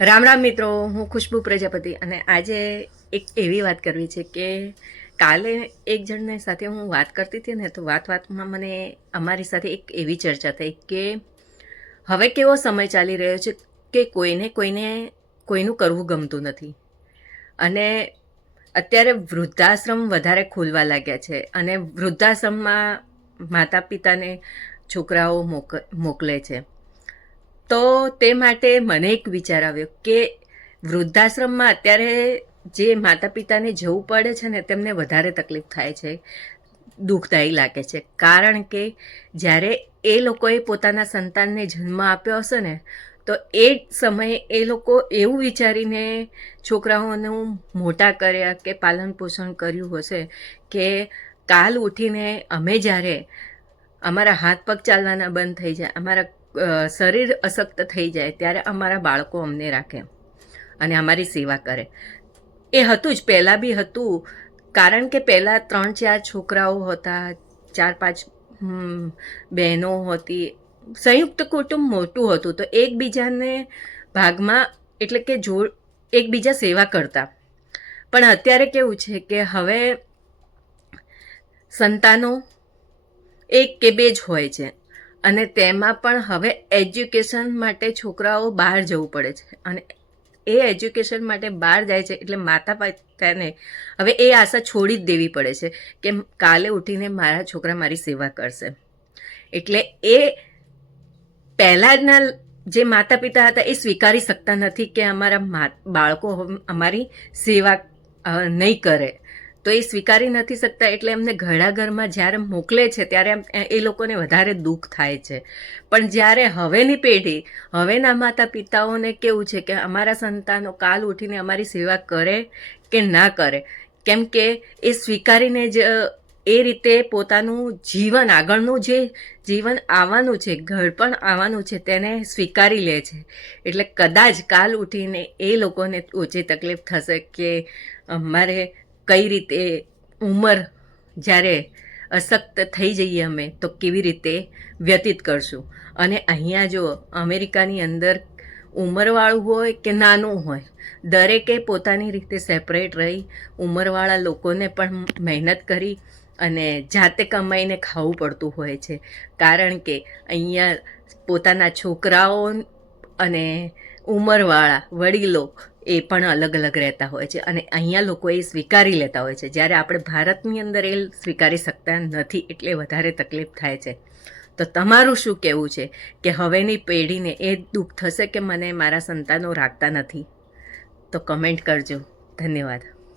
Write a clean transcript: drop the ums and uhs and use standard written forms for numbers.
રામ રામ મિત્રો, હું ખુશ્બુ પ્રજાપતિ અને આજે એક એવી વાત કરવી છે કે કાલે એક જણને સાથે હું વાત કરતી હતી ને તો વાતમાં મને અમારી સાથે એક એવી ચર્ચા થઈ કે હવે કેવો સમય ચાલી રહ્યો છે કે કોઈનું કરવું ગમતું નથી અને અત્યારે વૃદ્ધાશ્રમ વધારે ખોલવા લાગ્યા છે અને વૃદ્ધાશ્રમમાં માતા પિતાને છોકરાઓ મોકલે છે. તો તે માટે મને એક વિચાર આવ્યો કે વૃદ્ધાશ્રમમાં અત્યારે જે માતા પિતાને જવું પડે છે ને તેમને વધારે તકલીફ થાય છે, દુઃખદાયી લાગે છે. કારણ કે જ્યારે એ લોકોએ પોતાના સંતાનને જન્મ આપ્યો હશે ને તો એ સમયે એ લોકો એવું વિચારીને છોકરાઓનું મોટા કર્યા કે પાલન પોષણ કર્યું હશે કે કાલ ઉઠીને અમે જ્યારે અમારા હાથ પગ ચાલવાના બંધ થઈ જાય, અમારા શરીર અશક્ત થઈ જાય ત્યારે અમારા બાળકો અમને રાખે અને અમારી સેવા કરે. એ હતું જ, પહેલાં બી હતું. કારણ કે પહેલાં 3-4 છોકરાઓ હતા, 4-5 બહેનો હતી, સંયુક્ત કુટુંબ મોટું હતું તો એકબીજાને ભાગમાં એટલે કે એકબીજા સેવા કરતા. પણ અત્યારે કેવું છે કે હવે સંતાનો 1 કે 2 જ હોય છે અને તેમાં પણ હવે એજ્યુકેશન માટે છોકરાઓ બહાર જવું પડે છે અને એ એજ્યુકેશન માટે બહાર જાય છે એટલે માતા પિતાને હવે એ આશા છોડી જ દેવી પડે છે કે કાલે ઉઠીને મારા છોકરા મારી સેવા કરશે. એટલે એ પહેલાંના જે માતા પિતા હતા એ સ્વીકારી શકતા નથી કે અમારા બાળકો અમારી સેવા નહીં કરે, તો એ સ્વીકારી નથી શકતા એટલે એમને ઘરમાં જ્યારે મોકલે છે ત્યારે એ લોકોને વધારે દુઃખ થાય છે. પણ જ્યારે હવેની પેઢી, હવેના માતા પિતાઓને કેવું છે કે અમારા સંતાનો કાલ ઉઠીને અમારી સેવા કરે કે ના કરે, કેમ કે એ સ્વીકારીને જ એ રીતે પોતાનું જીવન, આગળનું જે જીવન આવવાનું છે, ઘડપણ આવવાનું છે તેને સ્વીકારી લે છે. એટલે કદાચ કાલ ઉઠીને એ લોકોને ઓછી તકલીફ થશે કે અમારે કઈ રીતે ઉંમર જ્યારે અશક્ત થઈ જઈએ અમે તો કેવી રીતે વ્યતીત કરશું. અને અહીંયા જો અમેરિકાની અંદર ઉંમરવાળું હોય કે નાનું હોય, દરેકે પોતાની રીતે સેપરેટ રહી ઉંમરવાળા લોકોને પણ મહેનત કરી અને જાતે કમાઈને ખાવું પડતું હોય છે. કારણ કે અહીંયા પોતાના છોકરાઓ અને ઉંમરવાળા વડીલો એ પણ અલગ અલગ રહેતા હોય છે અને અહીંયા લોકો એ સ્વીકારી લેતા હોય છે, જ્યારે આપણે ભારતની અંદર એ સ્વીકારી શકતા નથી એટલે વધારે તકલીફ થાય છે. તો તમારું શું કહેવું છે કે હવેની પેઢીને એ દુઃખ થશે કે મને મારા સંતાનો રાખતા નથી? તો કમેન્ટ કરજો. ધન્યવાદ.